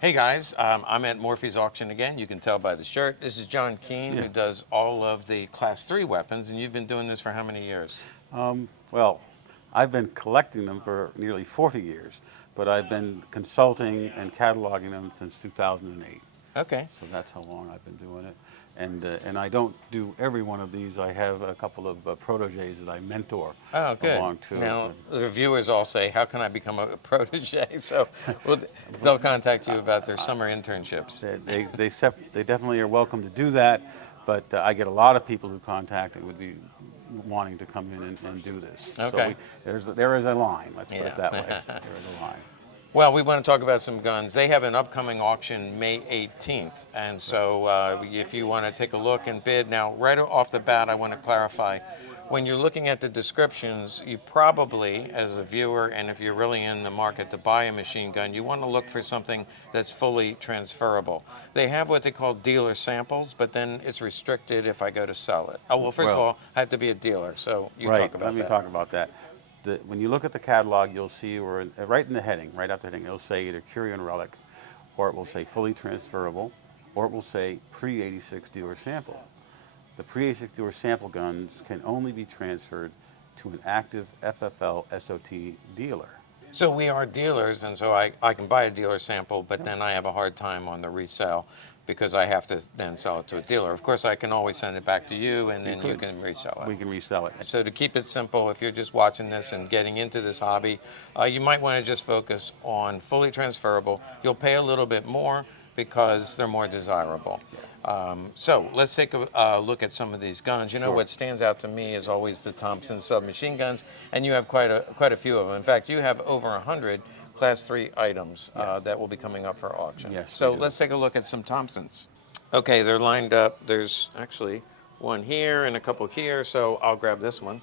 Hey guys, I'm at Morphy's Auction again. You can tell by the shirt. This is John Keane, who does all of the Class 3 weapons, and you've been doing this for how many years? Well, I've been collecting them for nearly 40 years, but I've been consulting and cataloging them since 2008. Okay. So that's how long I've been doing it. And I don't do every one of these. I have a couple of proteges that I mentor Oh, good. along to. Now, the viewers all say, how can I become a protege? So they'll contact you about their summer internships. They definitely are welcome to do that, but I get a lot of people who contact and would be wanting to come in and do this. Okay. So there is a line, let's put it that way. There is a line. Well, we want to talk about some guns. They have an upcoming auction May 18th, and so if you want to take a look and bid. Now, right off the bat, I want to clarify, when you're looking at the descriptions, you probably, as a viewer, and if you're really in the market to buy a machine gun, you want to look for something that's fully transferable. They have what they call dealer samples, but then it's restricted if I go to sell it. Oh, well, first of all, I have to be a dealer, so you talk about that. Let me talk about that. When you look at the catalog, you'll see right in the heading, right after the heading, it'll say either Curio Relic, or it will say fully transferable, or it will say pre-86 dealer sample. The pre-86 dealer sample guns can only be transferred to an active FFL SOT dealer. So we are dealers, and so I can buy a dealer sample, but then I have a hard time on the resale because I have to then sell it to a dealer. Of course, I can always send it back to you, and then you can resell it. We can resell it. So to keep it simple, if you're just watching this and getting into this hobby, you might want to just focus on fully transferable. You'll pay a little bit more because they're more desirable. So let's take a look at some of these guns. You know, what stands out to me is always the Thompson submachine guns, and you have quite a few of them. In fact, you have over 100 Class 3 items that will be coming up for auction. Yes, so let's take a look at some Thompsons. Okay, they're lined up. There's actually one here and a couple here, so I'll grab this one.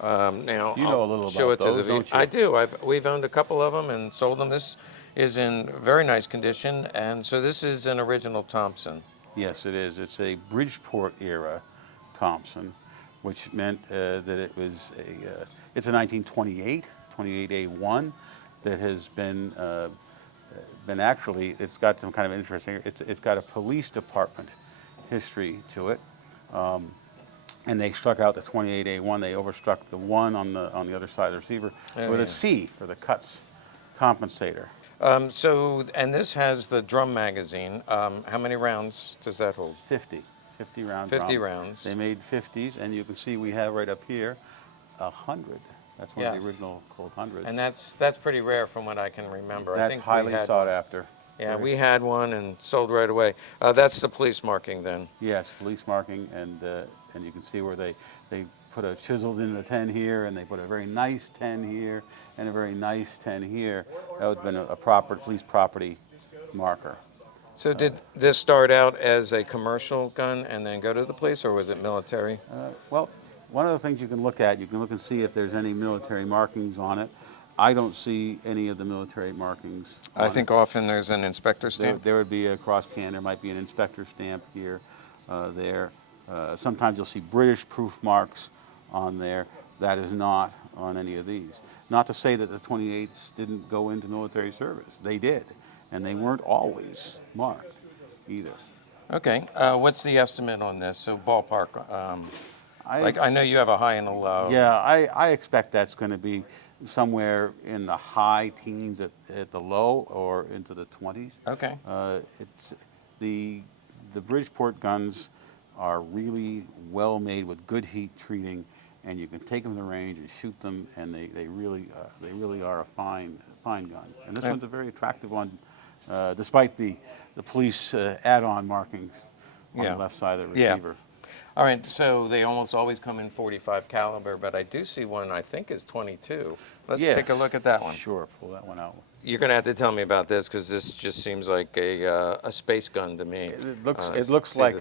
Now, you know a little show about it those, to the don't you? I do. We've owned a couple of them and sold them. This is in very nice condition, and so this is an original Thompson. Yes, it is. It's a Bridgeport era Thompson, which meant that it was it's a 1928 28A1 that has been actually, it's got some kind of interesting, it's got a police department history to it. And they struck out the 28A1. They overstruck the 1 on the other side of the receiver with a C for the cuts compensator. And this has the drum magazine. How many rounds does that hold? 50 rounds. 50 rounds. They made 50s, and you can see we have right up here 100. That's one of the original Colt 100s. And that's pretty rare from what I can remember. That's I think highly sought after. Yeah, we had one and sold right away. That's the police marking then. Yes, police marking, and you can see where they put a chiseled in the 10 here, and they put a very nice 10 here, and a very nice 10 here. That would have been a proper police property marker. So did this start out as a commercial gun and then go to the police, or was it military? Well, one of the things you can look at, you can look and see if there's any military markings on it. I don't see any of the military markings. I think often there's an inspector stamp. There would be a cross can. There might be an inspector stamp here, there. Sometimes you'll see British proof marks on there. That is not on any of these. Not to say that the 28s didn't go into military service. They did, and they weren't always marked either. Okay, what's the estimate on this? So ballpark. I know you have a high and a low. Yeah, I expect that's going to be somewhere in the high teens at the low, or into the 20s. Okay. It's the Bridgeport guns are really well made with good heat treating, and you can take them to the range and shoot them, and they really are a fine gun. And this one's a very attractive one, despite the police add-on markings on the left side of the receiver. All right, so they almost always come in 45 caliber, but I do see one I think is 22. Let's take a look at that one. Sure, pull that one out. You're going to have to tell me about this because this just seems like a space gun to me. It looks like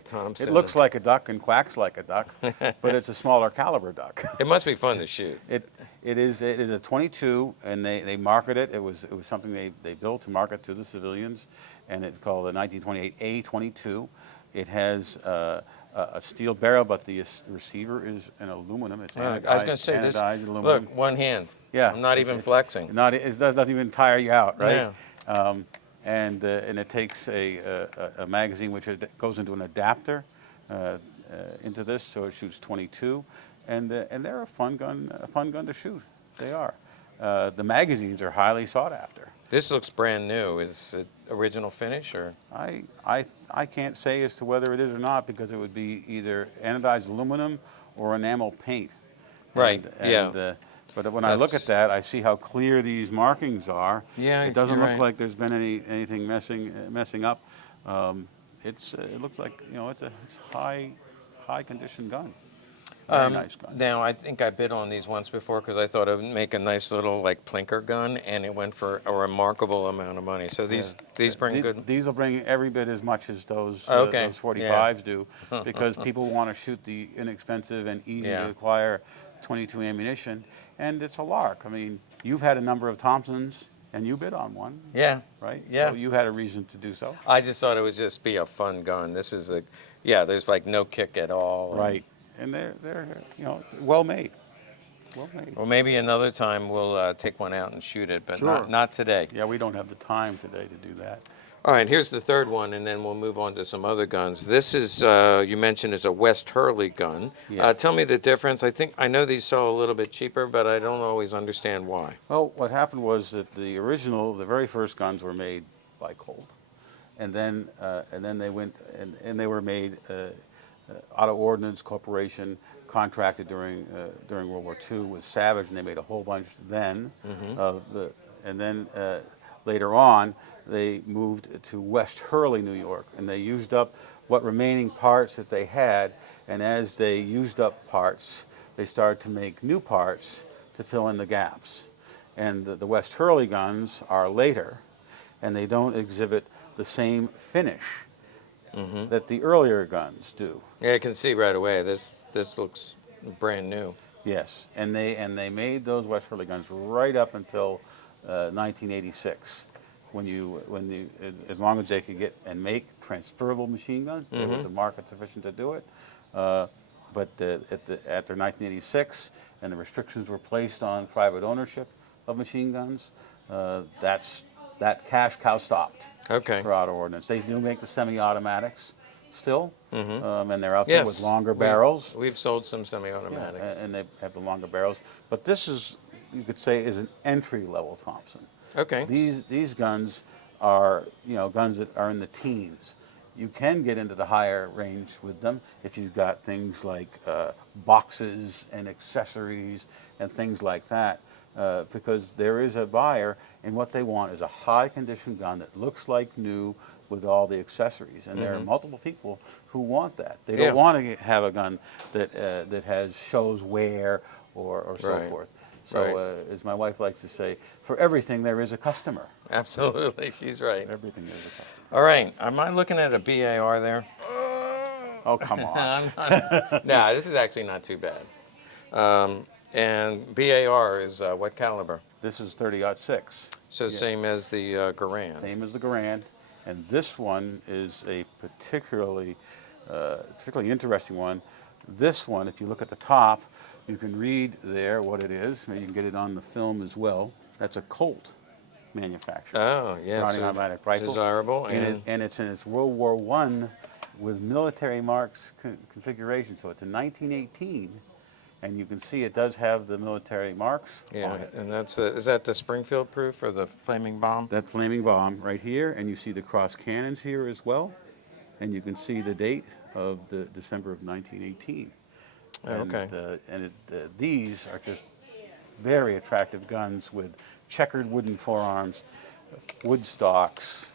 a duck and quacks like a duck, but it's a smaller caliber duck. It must be fun to shoot. It is a 22, and they market it. It was something they built to market to the civilians, and it's called a 1928 A22. It has a steel barrel, but the receiver is an aluminum. It's I was going to say this. anodized aluminum. Look, one hand. Yeah, I'm not even flexing. It doesn't even tire you out, right? Yeah. And it takes a magazine which goes into an adapter into this, so it shoots 22, and they're a fun gun to shoot. They are. The magazines are highly sought after. This looks brand new. Is it original finish or? I can't say as to whether it is or not, because it would be either anodized aluminum or enamel paint. Right. And, yeah. But when I look at that, I see how clear these markings are. Yeah, it doesn't you're look right. like there's been anything messing up. It looks like it's a high condition gun. Very nice gun. Now, I think I bid on these once before because I thought it would make a nice little like plinker gun, and it went for a remarkable amount of money. So these bring good. These will bring every bit as much as those Okay. those 45s do, because people want to shoot the inexpensive and easy to acquire 22 ammunition, and it's a lark. I mean, you've had a number of Thompsons, and you bid on one. Yeah. Right. Yeah. So you had a reason to do so. I just thought it would just be a fun gun. This is there's like no kick at all. Right. And they're well made. Well made. Well, maybe another time we'll take one out and shoot it, but Sure. not today. Yeah, we don't have the time today to do that. All right, here's the third one, and then we'll move on to some other guns. This is, you mentioned, is a West Hurley gun. Yeah. Tell me the difference. I know these sell a little bit cheaper, but I don't always understand why. Well, what happened was that the very first guns were made by Colt, and then they went and they were made. Auto Ordnance Corporation contracted during World War II with Savage, and they made a whole bunch then. And then later on, they moved to West Hurley, New York, and they used up what remaining parts that they had. And as they used up parts, they started to make new parts to fill in the gaps. And the West Hurley guns are later, and they don't exhibit the same finish that the earlier guns do. Yeah, I can see right away. This looks brand new. Yes, and they made those West Hurley guns right up until 1986, when as long as they could get and make transferable machine guns, there was a market sufficient to do it. But after 1986, and the restrictions were placed on private ownership of machine guns, that cash cow stopped. Okay. For Auto Ordnance. They do make the semi-automatics still, and they're out there with longer barrels. We've sold some semi-automatics. Yeah, and they have the longer barrels. But this is, you could say, is an entry-level Thompson. Okay. These guns are, guns that are in the teens. You can get into the higher range with them if you've got things like boxes and accessories and things like that. Because there is a buyer, and what they want is a high-condition gun that looks like new with all the accessories. And there are multiple people who want that. They don't want to have a gun that shows wear or so forth. So, as my wife likes to say, for everything there is a customer. Absolutely, she's right. Everything is a customer. All right, am I looking at a BAR there? Oh, come on. No, this is actually not too bad. And BAR is what caliber? This is 30-06. So same as the Garand. Same as the Garand. And this one is a particularly interesting one. This one, if you look at the top, you can read there what it is. Maybe you can get it on the film as well. That's a Colt manufacturer. Oh, yes. So automatic rifle. Desirable. And it's in its World War I with military marks configuration. So it's a 1918. And you can see it does have the military marks on it. And is that the Springfield proof or the flaming bomb? That flaming bomb right here, and you see the cross cannons here as well. And you can see the date of the December of 1918. These are just very attractive guns with checkered wooden forearms, wood stocks.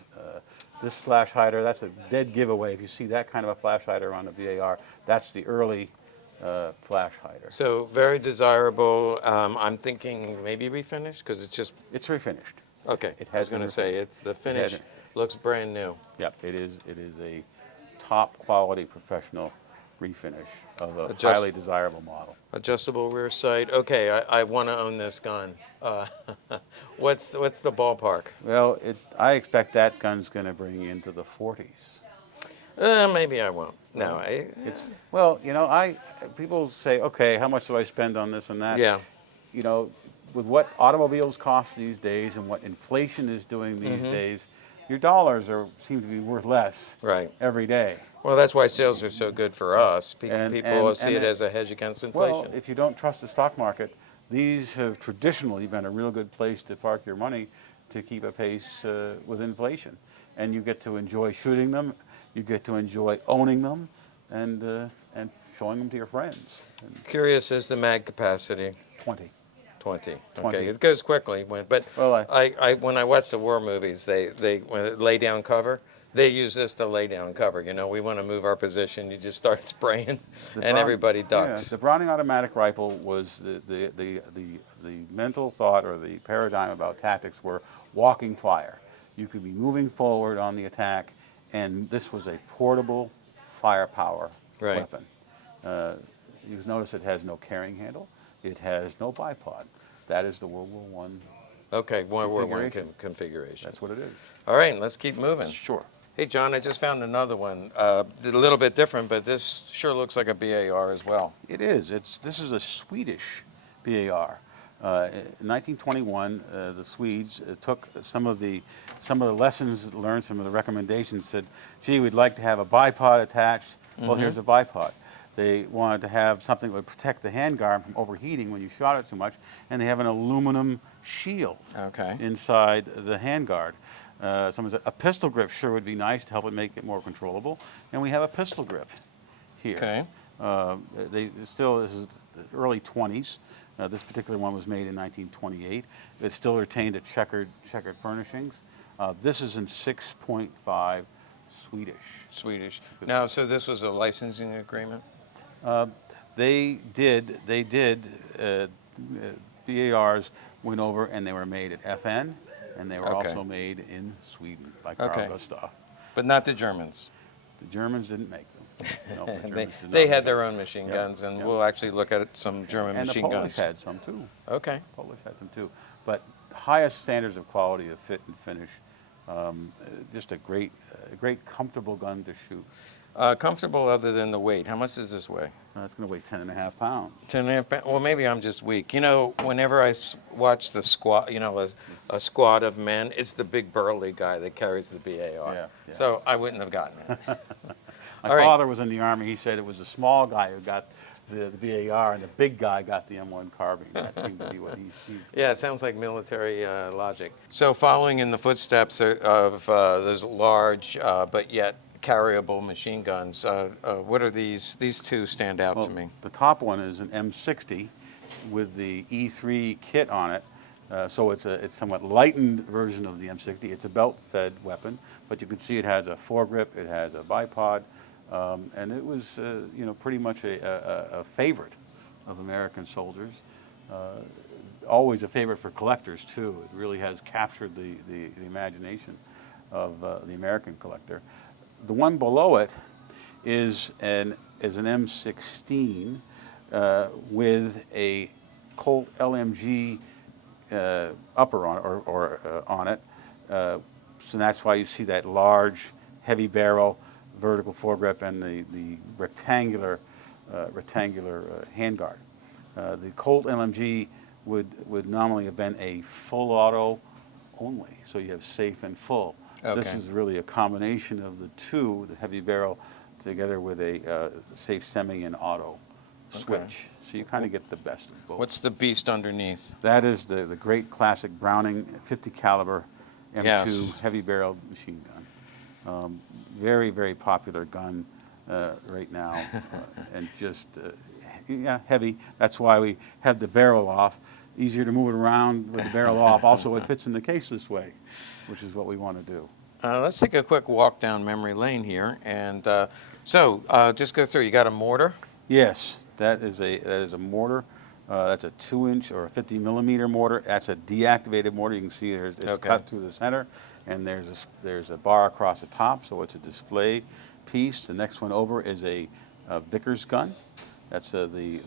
This flash hider, that's a dead giveaway. If you see that kind of a flash hider on a VAR, that's the early flash hider. So very desirable. I'm thinking maybe refinished because It's refinished. Okay. It I was has been going to say it's the finish looks brand new. Yep, it is a top quality professional refinish of a highly desirable model. Adjustable rear sight. Okay, I want to own this gun. What's the ballpark? Well, I expect that gun's going to bring you into the 40s. Maybe I won't. No, It's well, you know, people say, okay, how much do I spend on this and that? yeah. You know, with what automobiles cost these days and what inflation is doing these Mm-hmm. days, your dollars seem to be worth less Right. every day. Well, that's why sales are so good for us. And People see it as a hedge against inflation. well, if you don't trust the stock market, these have traditionally been a real good place to park your money to keep a pace with inflation. And you get to enjoy shooting them, you get to enjoy owning them, and showing them to your friends. And Curious is the mag capacity. 20. 20. 20. Okay, it goes quickly. But Well, when I watch the war movies, they when it lay down cover, they use this to lay down cover. You know, we want to move our position. You just start spraying, and everybody ducks. Yeah, the Browning automatic rifle was the mental thought or the paradigm about tactics were walking fire. You could be moving forward on the attack, and this was a portable firepower Right. weapon. You notice it has no carrying handle. It has no bipod. That is the World War One. Okay, World War I configuration. configuration. That's what it is. All right, let's keep moving. Sure. Hey, John, I just found another one. A little bit different, but this sure looks like a BAR as well. It is. This is a Swedish BAR. In 1921, the Swedes took some of the lessons learned, some of the recommendations. Said, "Gee, we'd like to have a bipod attached." Well, here's a bipod. They wanted to have something that would protect the handguard from overheating when you shot it too much, and they have an aluminum shield Okay. inside the handguard. Someone said a pistol grip sure would be nice to help it make it more controllable, and we have a pistol grip here. Okay. This is the early 20s. This particular one was made in 1928. It still retained a checkered furnishings. This is in 6.5 Swedish. Swedish. Now, so this was a licensing agreement? They did. BARs went over and they were made at FN, and they were Okay. also made in Sweden by Okay. Carl Gustaf. But not the Germans. The Germans didn't make them. No, the Germans They, did not they make had them. their own machine Yep, guns, and yep. we'll actually look at some German And the machine Polish guns. had some too. Okay. Polish had some too. But highest standards of quality of fit and finish. Just a great comfortable gun to shoot. Comfortable other than the weight. How much does this weigh? It's going to weigh 10.5 pounds. 10.5 pounds. Well, maybe I'm just weak. You know, whenever I watch the squad, you know, a squad of men, it's the big burly guy that carries the BAR. Yeah, yeah. So I wouldn't have gotten it. My All right. father was in the Army. He said it was the small guy who got the BAR, and the big guy got the M1 carbine. That seemed to be what he Yeah, it sounds like military logic. So following in the footsteps of those large but yet carryable machine guns, what are these? These two stand out Well, to me. the top one is an M60 with the E3 kit on it. So it's somewhat lightened version of the M60. It's a belt-fed weapon, but you can see it has a foregrip, it has a bipod, and it was pretty much a favorite of American soldiers. Always a favorite for collectors too. It really has captured the imagination of the American collector. The one below it is an M16 with a Colt LMG upper on or on it. So that's why you see that large, heavy barrel, vertical foregrip, and the rectangular handguard. The Colt LMG would normally have been a full auto only, so you have safe and full. This Okay. is really a combination of the two, the heavy barrel, together with a safe semi and auto switch. So you kind of get the best of both. What's the beast underneath? That is the great classic Browning 50 caliber M2 Yes. heavy barrel machine gun. Very, very popular gun right now, and just heavy. That's why we have the barrel off. Easier to move it around with the barrel off. Also, it fits in the case this way, which is what we want to do. Let's take a quick walk down memory lane here, and just go through. You got a mortar. Yes, that is a mortar. That's a 2-inch or a 50 millimeter mortar. That's a deactivated mortar. You can see it's Okay. cut through the center, and there's a bar across the top, so it's a display piece. The next one over is a Vickers gun. That's the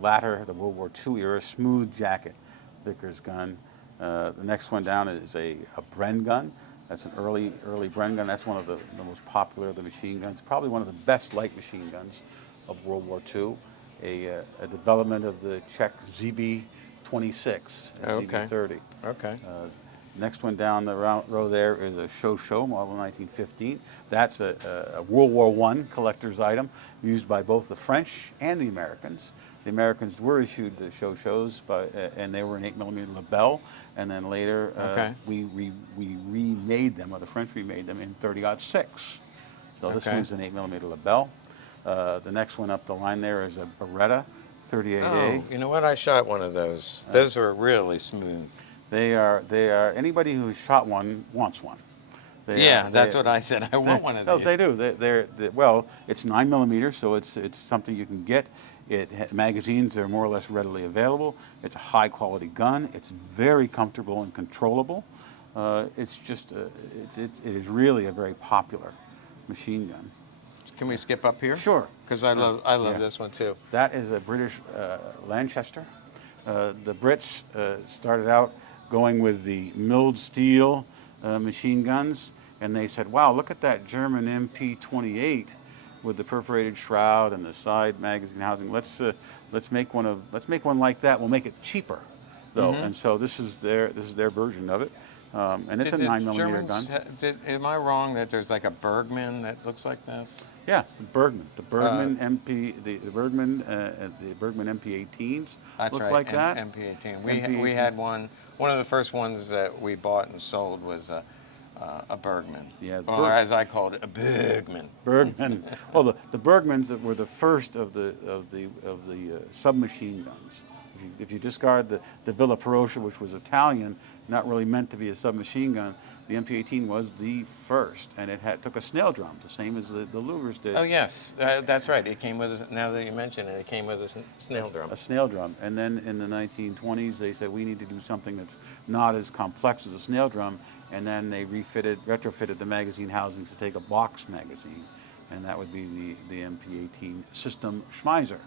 latter, the World War II era smooth jacket Vickers gun. The next one down is a Bren gun. That's an early Bren gun. That's one of the most popular of the machine guns. Probably one of the best light machine guns of World War II. A development of the Czech ZB-26 and Okay. ZB-30. Okay. Next one down the row there is a Show model 1915. That's a World War I collector's item used by both the French and the Americans. The Americans were issued the Shows, and they were an 8mm Lebel, and then later we remade them, or the French remade them in 30-06. So this one's an 8mm Lebel. The next one up the line there is a Beretta 38A. Oh, you know what? I shot one of those. Those were really smooth. They are. Anybody who's shot one wants one. That's what I said. I want one of these. No, they do. Well, it's 9mm, so it's something you can get. Magazines are more or less readily available. It's a high quality gun. It's very comfortable and controllable. It's just it is really a very popular machine gun. Can we skip up here? Sure. Because I love this one too. That is a British Lanchester. The Brits started out going with the milled steel machine guns, and they said, wow, look at that German MP-28 with the perforated shroud and the side magazine housing. Let's make one like that. We'll make it cheaper, though. And so this is their version of it, and it's a 9mm gun. Am I wrong that there's like a Bergman that looks like this? Yeah, the Bergman MP, the Bergman MP-18s That's look right, like that. MP-18. We had one. One of the first ones that we bought and sold was a Bergman. Yeah, or as I called it, a Bergman. Bergman. Well, the Bergmans that were the first of the submachine guns. If you discard the Villa Perosa, which was Italian, not really meant to be a submachine gun, the MP-18 was the first, and it took a snail drum, the same as the Lugers did. Oh yes, that's right. It came with now that you mention it, it came with a snail drum. A snail drum, and then in the 1920s they said we need to do something that's not as complex as a snail drum, and then they retrofitted the magazine housings to take a box magazine, and that would be the MP-18 System Schmeiser.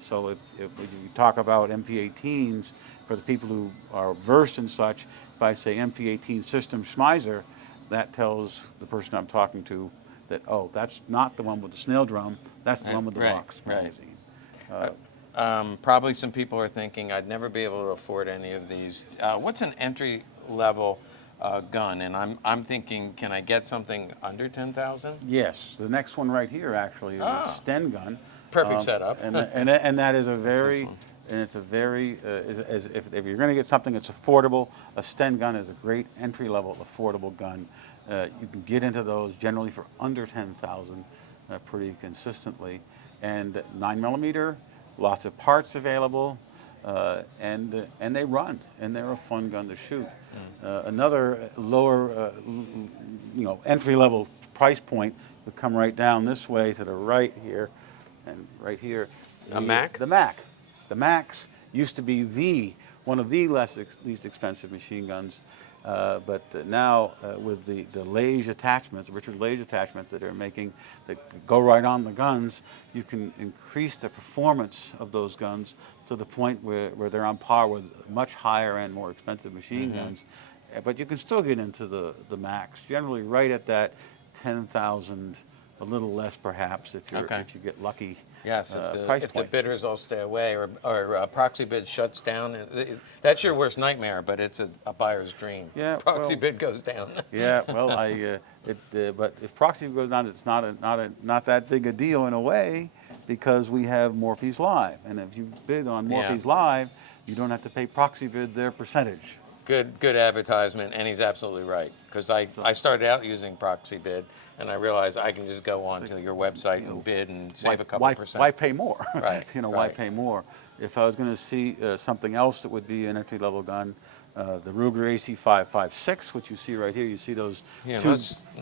So if you talk about MP-18s, for the people who are versed in such, if I say MP-18 System Schmeiser, that tells the person I'm talking to that, oh, that's not the one with the snail drum, that's the one with the box magazine. Probably some people are thinking, I'd never be able to afford any of these. What's an entry level gun? And I'm thinking, can I get something under 10,000? Yes, the next one right here actually is a Sten gun. Perfect setup. and that is a very, and it's a very, if you're going to get something that's affordable, a Sten gun is a great entry-level affordable gun. You can get into those generally for under 10,000 pretty consistently. And 9mm, lots of parts available, and they run, and they're a fun gun to shoot. Another lower, entry-level price point would come right down this way to the right here, and right here. A Mac? The Mac. The Macs used to be one of the least expensive machine guns, but now with the Lage attachments, Richard Lage attachments that they're making that go right on the guns, you can increase the performance of those guns to the point where they're on par with much higher and more expensive machine guns. But you can still get into the Macs, generally right at that 10,000, a little less perhaps if you get lucky. Yes, if the bidders all stay away or proxy bid shuts down, that's your worst nightmare, but it's a buyer's dream. Yeah, proxy bid goes down. Yeah, well, but if proxy goes down, it's not that big a deal in a way, because we have Morphy's Live, and if you bid on Morphy's Live, you don't have to pay proxy bid their percentage. Good advertisement, and he's absolutely right, because I started out using proxy bid, and I realized I can just go on to your website and bid and save a couple percent. Why pay more? Right. Why pay more? If I was going to see something else that would be an entry-level gun, the Ruger AC556, which you see right here, you see those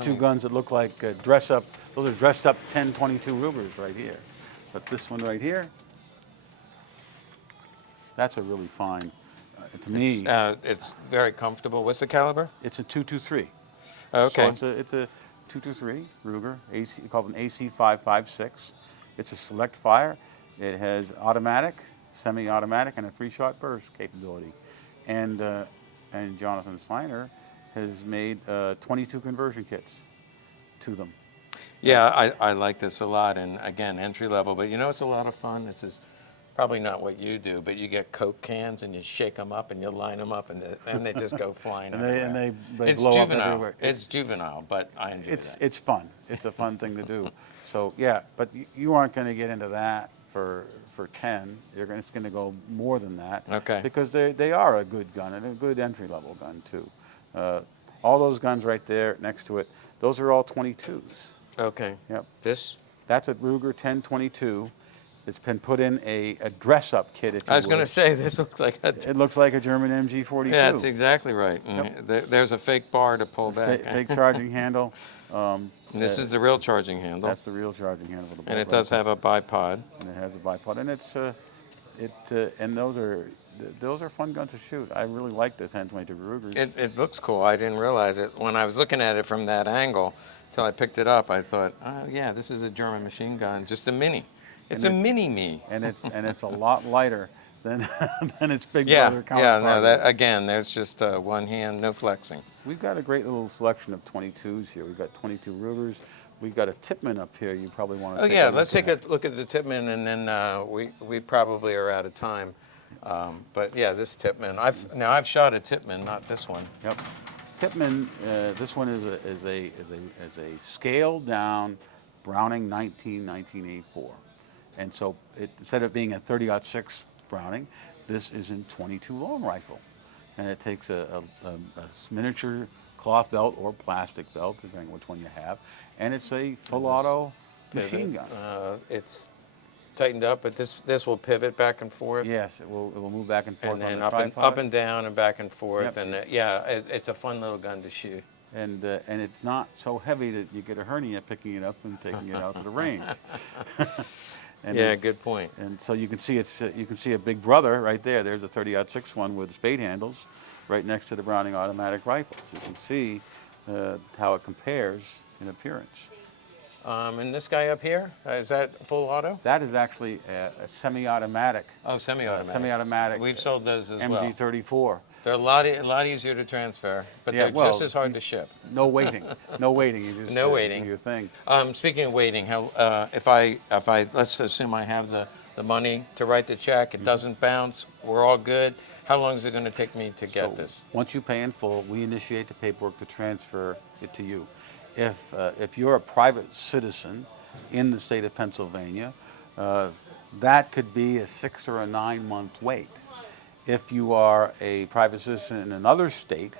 two guns that look like dress-up. Those are dressed-up 1022 Rugers right here. But this one right here, that's a really fine. To me, it's very comfortable. What's the caliber? It's a 223. Okay. So it's a 223 Ruger, called an AC556. It's a select fire. It has automatic, semi-automatic, and a 3-shot burst capability. And Jonathan Sliner has made 22 conversion kits to them. Yeah, I like this a lot, and again, entry level. But you know, it's a lot of fun. This is probably not what you do, but you get Coke cans and you shake them up and you line them up, and they just go flying. and they it's blow juvenile. up everywhere. It's juvenile, but I enjoy that. It's fun. It's a fun thing to do. So yeah, but you aren't going to get into that for 10. It's going to go more than that. Okay. Because they are a good gun and a good entry level gun too. All those guns right there next to it, those are all 22s. Okay. Yep. This? That's a Ruger 1022. It's been put in a dress-up kit, if you I was would. going to say, this looks like a... It looks like a German MG42. Yeah, that's exactly right. Yep. There's a fake bar to pull back. Fake charging handle. And this is the real charging handle. That's the real charging handle. For the And it does have a bipod. And it has a bipod, and and those are fun guns to shoot. I really like the 1022 Rugers. It looks cool. I didn't realize it. When I was looking at it from that angle, until I picked it up, I thought, oh yeah, this is a German machine gun, just a mini. It's a mini-me. And it's a lot lighter than than its big Yeah, brother counterpart. yeah. No, that again, there's just one hand, no flexing. We've got a great little selection of 22s here. We've got 22 Rugers. We've got a Tipman up here. You probably want to. Oh yeah, let's take a look at the Tipman, and then we probably are out of time. But yeah, this Tipman. I've shot a Tipman, not this one. Yep. Tipman. This one is a scaled down Browning 1984, and so instead of being a 30-06 Browning, this is in 22 long rifle, and it takes a miniature cloth belt or plastic belt, depending which one you have, and it's a full auto machine gun. It's tightened up, but this will pivot back and forth. Yes, it will move back and forth. And then on the up and down and back and forth. Yep. And yeah, it's a fun little gun to shoot. And it's not so heavy that you get a hernia picking it up and taking it out to the range. Yeah, good point. And so you can see you can see a big brother right there. There's a 30-06 one with spade handles, right next to the Browning automatic rifle. So you can see how it compares in appearance. And this guy up here, is that full auto? That is actually a semi-automatic. Oh, semi-automatic. Semi-automatic. We've sold those as well. MG34. They're a lot easier to transfer, but Yeah, they're well, just as hard to ship. No waiting. No waiting. You just No waiting. do your thing. Speaking of waiting, how if I let's assume I have the money to write the check, it doesn't bounce, we're all good. How long is it going to take me to get this? Once you pay in full, we initiate the paperwork to transfer it to you. If you're a private citizen in the state of Pennsylvania, that could be a 6 or a 9 month wait. If you are a private citizen in another state,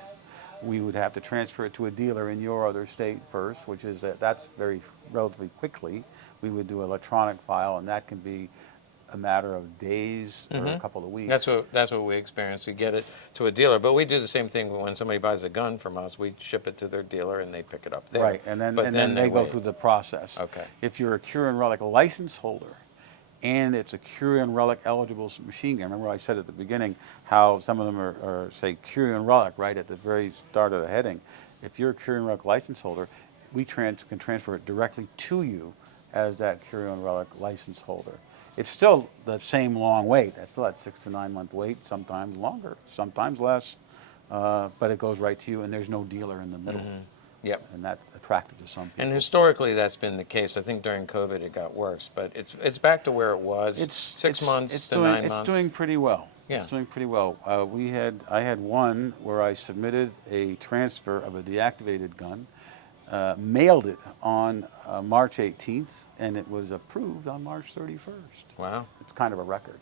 we would have to transfer it to a dealer in your other state first, which is that's very relatively quickly. We would do electronic file, and that can be a matter of days or a couple of weeks. That's what we experience. We get it to a dealer, but we do the same thing when somebody buys a gun from us. We ship it to their dealer, and they pick it up there. Right, and then they go through the process. Okay. If you're a Curie and Relic license holder, and it's a Curie and Relic eligible machine gun. Remember I said at the beginning how some of them are say Curie and Relic right at the very start of the heading. If you're a Curie and Relic license holder, we can transfer it directly to you as that Curie and Relic license holder. It's still the same long wait. That's still that 6 to 9 month wait, sometimes longer, sometimes less, but it goes right to you, and there's no dealer in the middle. Yep. And that's attractive to some people. And historically, that's been the case. I think during COVID it got worse, but it's back to where it was. It's 6 months to 9 months. It's doing pretty well. Yeah. It's doing pretty well. I had one where I submitted a transfer of a deactivated gun, mailed it on March 18th, and it was approved on March 31st. Wow. It's kind of a record.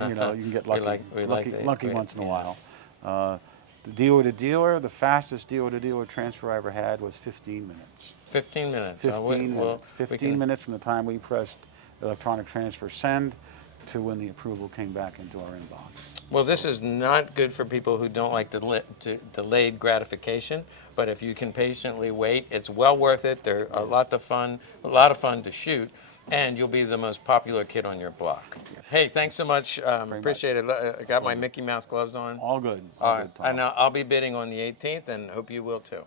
You know, you can get lucky, lucky once in a while. The dealer to dealer, the fastest dealer to dealer transfer I ever had was 15 minutes. 15 minutes. 15 minutes. 15 minutes from the time we pressed electronic transfer send to when the approval came back into our inbox. Well, this is not good for people who don't like delayed gratification, but if you can patiently wait, it's well worth it. They're a lot of fun to shoot, and you'll be the most popular kid on your block. Hey, thanks so much. Appreciate it. I got my Mickey Mouse gloves on. All good. All right. And I'll be bidding on the 18th, and hope you will too.